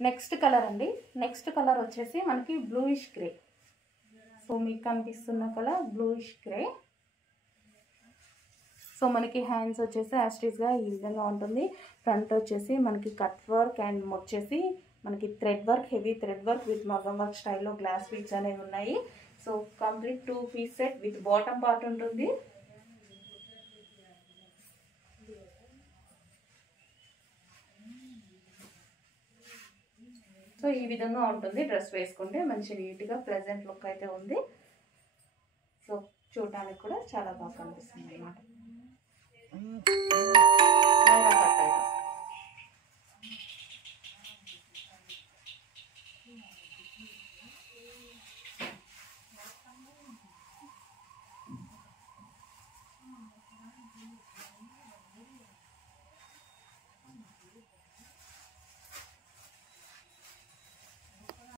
Next colour అండి, next colour వచ్చేసి మనకి బ్లూయిష్ గ్రే. సో మీకు కనిపిస్తున్న కలర్ బ్లూయిష్ గ్రే. సో మనకి హ్యాండ్స్ వచ్చేసి యాస్టీస్గా ఈ విధంగా ఉంటుంది. ఫ్రంట్ వచ్చేసి మనకి కట్ వర్క్ అండ్ వచ్చేసి మనకి thread work, heavy thread work with మగ్గం వర్క్ స్టైల్లో గ్లాస్ బీడ్స్ అనేవి ఉన్నాయి. So complete 2 piece set with bottom part ఉంటుంది. సో ఈ విధంగా ఉంటుంది. డ్రెస్ వేసుకుంటే మంచి నీట్గా ప్లెజెంట్ లుక్ అయితే ఉంది. సో చూడడానికి కూడా చాలా బాగా కనిపిస్తుంది అన్నమాట.